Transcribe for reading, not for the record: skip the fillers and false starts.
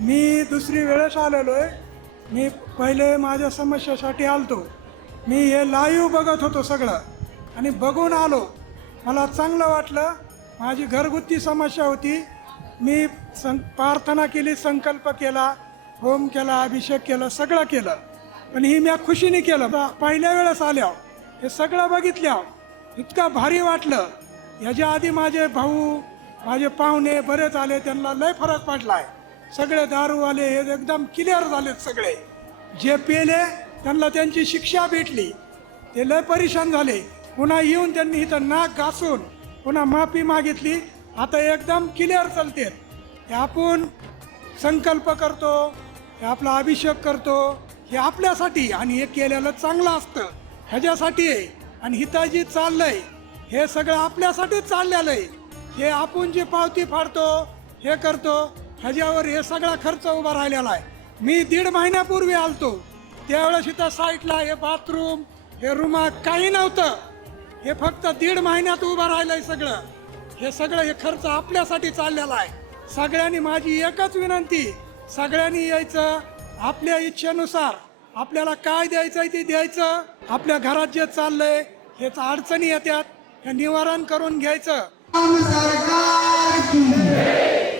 मी दुसरी वेळेस आलेलो आहे. मी पहिले माझ्या समस्येसाठी आलतो. मी हे लाईव्ह बघत होतो सगळं आणि बघून आलो. मला चांगलं वाटलं. माझी घरगुती समस्या होती. मी प्रार्थना केली, संकल्प केला, होम केला, अभिषेक केला, सगळं केलं. पण ही मी खुशीने केलं. पहिल्या वेळेस आल्या हे सगळं बघितल्या इतकं भारी वाटलं. याच्या आधी माझे भाऊ, माझे पाहुणे बरेच आले, त्यांना लय फरक पडला आहे. सगळे दारूवाले हे एकदम क्लिअर झालेत. सगळे जे पेले त्यांना त्यांची शिक्षा भेटली. ते लय परेशान झाले. पुन्हा येऊन त्यांनी इथं नाक घासून पुन्हा माफी मागितली. आता एकदम क्लिअर चालते. हे आपण संकल्प करतो, हे आपला अभिषेक करतो, हे आपल्यासाठी आणि हे केलेलं चांगलं असतं ह्याच्यासाठी आहे. आणि हिथं जे चाललंय हे सगळं आपल्यासाठीच चाललेलं आहे. हे आपण जे पावती फाडतो, हे करतो, ह्याच्यावर हे सगळा खर्च उभा राहिलेला आहे. मी 1.5 महिन्यापूर्वी आलतो, त्यावेळेस इथं साईटला हे बाथरूम, हे रूमा काही नव्हतं. हे फक्त 1.5 महिन्यात उभं राहिलंय सगळं. हे सगळं हे खर्च आपल्यासाठी चाललेला आहे. सगळ्यांनी माझी एकच विनंती, सगळ्यांनी यायचं आपल्या इच्छेनुसार. आपल्याला काय द्यायचं आहे ते द्यायचं. आपल्या घरात जे चाललंय हेच अडचणी येतात, हे निवारण करून घ्यायचं.